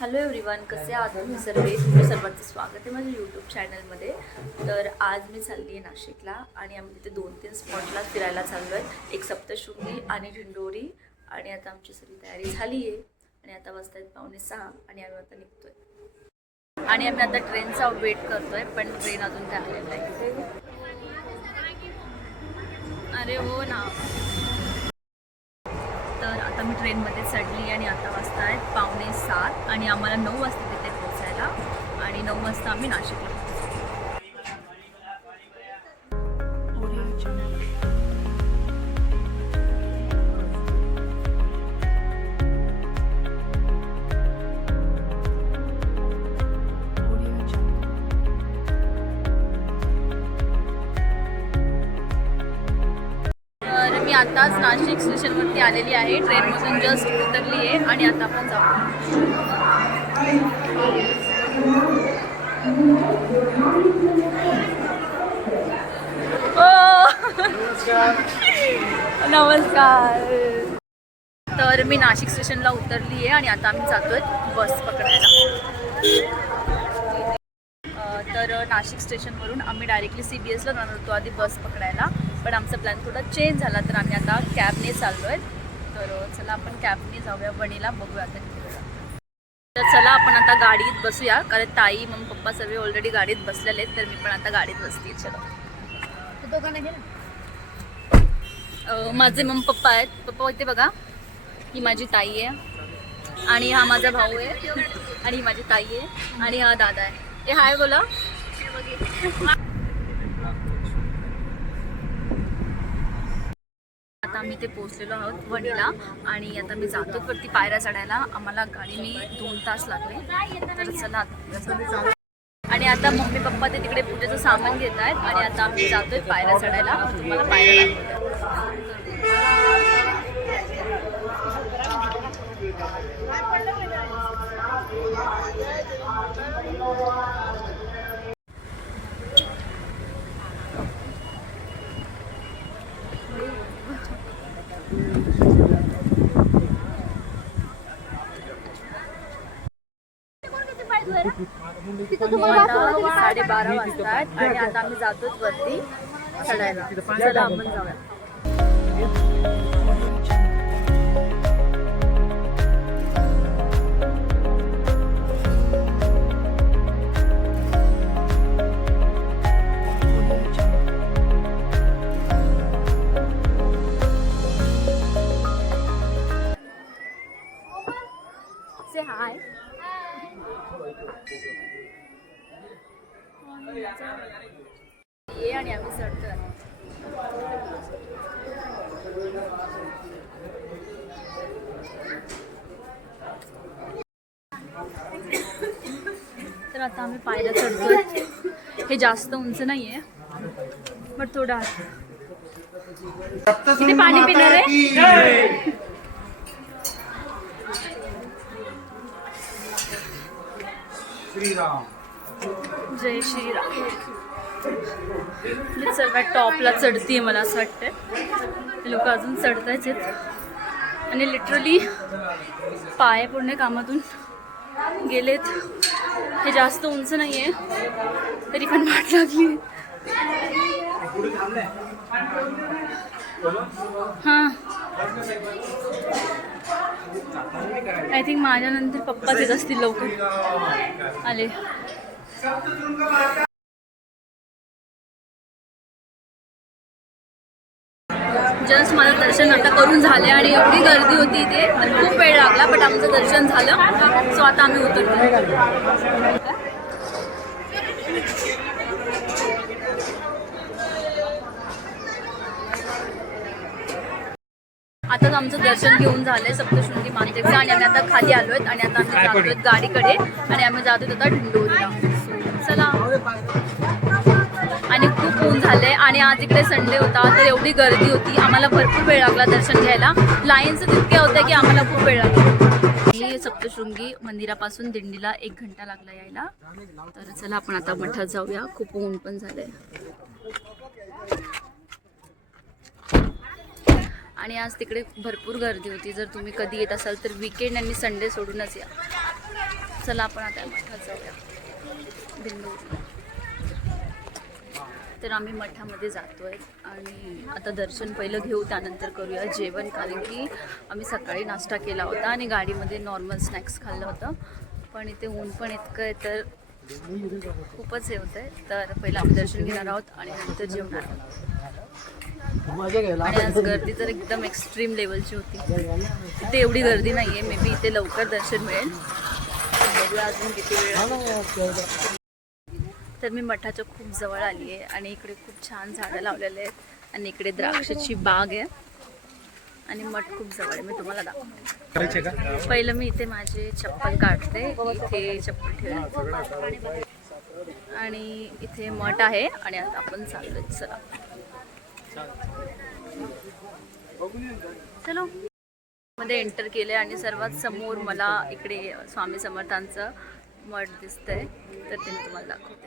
Hello everyone, कसे आहात तुम्ही सर्वे? तुमच्या सर्वांचं स्वागत आहे माझ्या यूट्यूब चॅनलमध्ये. तर आज मी चालली आहे नाशिकला आणि आम्ही तिथे 2-3 स्पॉटला फिरायला चाललो आहे. एक सप्तशृंगी आणि ढिंडोरी. आणि आता आमची सगळी तयारी झाली आहे आणि आता वाजता आहेत 5:45 आणि आम्ही आता निघतोय आणि आम्ही आता ट्रेनचा वेट करतोय, पण ट्रेन अजून काय आलेलं नाही. अरे हो ना. तर आता मी ट्रेनमध्ये चढली आणि आता वाजता आहेत 6:45 आणि आम्हाला 9 वाजता तिथे पोहोचायला आणि 9 वाजता आम्ही नाशिकला पोहोचतो. मी आताच नाशिक स्टेशनवरती आलेली आहे. ट्रेनमधून जस्ट उतरली आहे आणि आता आपण जाऊ. नमस्कार. तर मी नाशिक स्टेशनला उतरली आहे आणि आता आम्ही जातोय बस पकडायला. तर नाशिक स्टेशनवरून आम्ही डायरेक्टली CBSला जाणार होतो आधी बस पकडायला, पण आमचा प्लॅन थोडा चेंज झाला, तर आम्ही आता कॅबने चाललो आहे. तर चला आपण कॅबने जाऊया वणीला, बघूया आता किती वेळा. तर चला आपण आता गाडीत बसूया, कारण ताई मग पप्पा सर्व ऑलरेडी गाडीत बसलेले आहेत, तर मी पण आता गाडीत बसते. चला तू दोघांना घे ना. माझे मम्मी पप्पा आहेत. पप्पा इथे बघा, ही माझी ताई आहे आणि हा माझा भाऊ आहे आणि ही माझी ताई आहे आणि हा दादा आहे. हे हाय बोला. आता आम्ही इथे पोहोचलेलो आहोत वणीला आणि आता मी जातो वरती पायऱ्या चढायला. आम्हाला गाडीने 2 तास लागले. तर चला आणि आता मम्मी पप्पा ते तिकडे पूजेचं सामान घेत आहेत आणि आता आम्ही जातोय पायऱ्या चढायला. तुम्हाला पायऱ्या आता 12:30 वाजतात आणि आता आम्ही जातोच वरती चढायला. चला आपण जाऊया. से हाय. ये आणि आम्ही चढतोय. तर आता आम्ही पायऱ्या चढतोय. हे जास्त उंच नाहीये, बट थोडा. किती पाणी पिणार आहे? श्रीराम. जय श्रीराम. मी सर्वात टॉपला चढतीये, मला असं वाटतंय. लोक अजून चढतायच आहेत आणि लिटरली पाय पूर्ण कामातून गेलेत. हे जास्त उंच नाही आहे, तरी पण वाट लागली. हां, आय थिंक माझ्यानंतर पप्पाच येत असतील लवकर आले. जस्ट माझं दर्शन आता करून झाले आणि एवढी गर्दी होती इथे, तर खूप वेळ लागला, बट आमचं दर्शन झालं. सो आता आम्ही उतरतो. आताच आमचं दर्शन घेऊन झालंय सप्तशृंगी मातेचं आणि आम्ही आता खाली आलो आहेत आणि आता आम्ही जातोय गाडीकडे आणि आम्ही जातोय आता ढिंडोरीला. चला. आणि खूप ऊन झालंय आणि आज इकडे संडे होता, तर एवढी गर्दी होती, आम्हाला भरपूर वेळ लागला दर्शन घ्यायला. लाईन्स तितक्या होत्या की आम्हाला खूप वेळ लागला. सप्तशृंगी मंदिरापासून दिंडीला 1 घंटा लागला यायला. तर चला आपण आता मठात जाऊया. खूप ऊन पण झालंय. आणि आज तिकडे भरपूर गर्दी होती. जर तुम्ही कधी येत असाल तर वीकेंड आणि संडे सोडूनच या. चला आपण आता मठात जाऊया दिंडोरी. तर आम्ही मठामध्ये जातोय आणि आता दर्शन पहिलं घेऊ, त्यानंतर करूया जेवण, कारण की आम्ही सकाळी नाश्ता केला होता आणि गाडीमध्ये नॉर्मल स्नॅक्स खाल्लं होतं. पण इथे ऊन पण इतकं आहे तर खूपच हे होतं आहे. तर पहिलं आम्ही दर्शन घेणार आहोत आणि नंतर जेवणार आहोत. आणि आज गर्दी तर एकदम एक्स्ट्रीम लेवलची होती. इथे एवढी गर्दी नाही आहे, मे बी इथे लवकर दर्शन मिळेल. बघूया अजून किती वेळ. तर मी मठाच्या खूप जवळ आली आहे आणि इकडे खूप छान झाडं लावलेले आहेत आणि इकडे द्राक्षाची बाग आहे आणि मठ खूप जवळ आहे. मी तुम्हाला दाखवते. पहिलं मी इथे माझे चप्पल काढते, इथे चप्पल ठेवते आणि इथे मठ आहे आणि आता आपण चाललोय. चला चलो मध्ये एंटर केले आणि सर्वात समोर मला इकडे स्वामी समर्थांचं मठ दिसतंय, तर ते मी तुम्हाला दाखवते.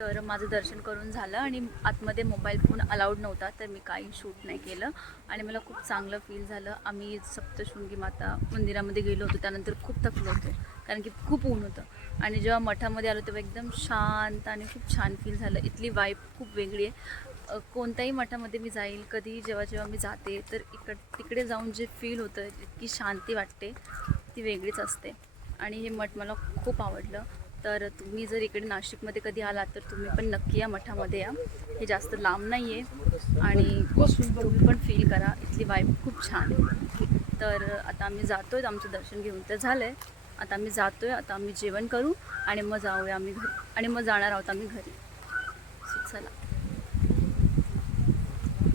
तर माझं दर्शन करून झालं आणि आतमध्ये मोबाईल फोन अलाउड नव्हता, तर मी काही शूट नाही केलं आणि मला खूप चांगलं फील झालं. आम्ही सप्तशृंगी माता मंदिरामध्ये गेलो होतो, त्यानंतर खूप थकलो होतो कारण की खूप ऊन होतं आणि जेव्हा मठामध्ये आलो तेव्हा एकदम शांत आणि खूप छान फील झालं. इथली वाईब खूप वेगळी आहे. कोणत्याही मठामध्ये मी जाईल, कधी जेव्हा मी जाते तर तिकडे जाऊन जे फील होतं, इतकी शांती वाटते, ती वेगळीच असते आणि हे मठ मला खूप आवडलं. तर तुम्ही जर इकडे नाशिकमध्ये कधी आलात तर तुम्ही पण नक्की या मठामध्ये या. हे जास्त लांब नाही आहे आणि तुम्ही पण फील करा, इथली वाईब खूप छान आहे. तर आता आम्ही जातो आहे, आमचं दर्शन घेऊन तर झालं आहे. आता आम्ही जातो आहे, आता आम्ही जेवण करू आणि मग जाऊया आम्ही घरी आणि मग जाणार आहोत आम्ही घरी. चला.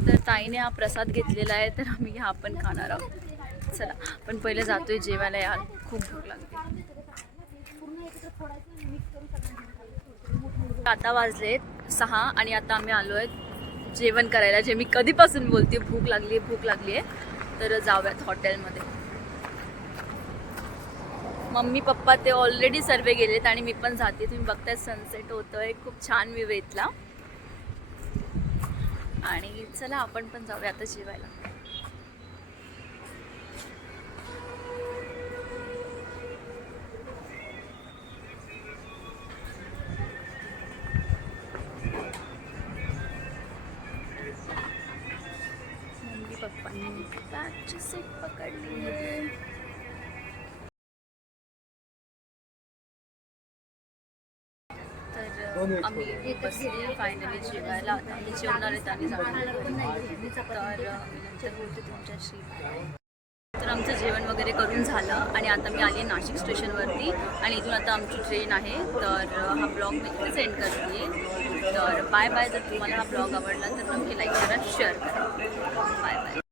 तर ताईने हा प्रसाद घेतलेला आहे तर आम्ही हा पण खाणार आहोत. चला पण पहिले जातो आहे जेवायला, यार खूप भूक लागते. आता वाजलेत 6 आणि आता आम्ही आलो आहे जेवण करायला, जे मी कधीपासून बोलते भूक लागली आहे. तर जाऊयात हॉटेलमध्ये. मम्मी पप्पा ते ऑलरेडी सर्वे गेलेत आणि मी पण जाते. तुम्ही बघताय सनसेट होतोय, खूप छान व्ह्यू इथला. आणि चला आपण पण जाऊया आता जेवायला. मम्मी पप्पांनी बॅगची सीट पकडली आहे. तर आम्ही बसले फायनली जेवायला. आता आम्ही जेवणार आहेत आणि जाणार. तर नंतर बोलते तुमच्याशी. तर आमचं जेवण वगैरे करून झालं आणि आता मी आली नाशिक स्टेशनवरती आणि इथून आता आमची ट्रेन आहे. तर हा ब्लॉग मी इथेच एंड करते. तर बाय बाय. जर तुम्हाला हा ब्लॉग आवडला तर नक्की लाईक करा, शेअर करा. Bye bye.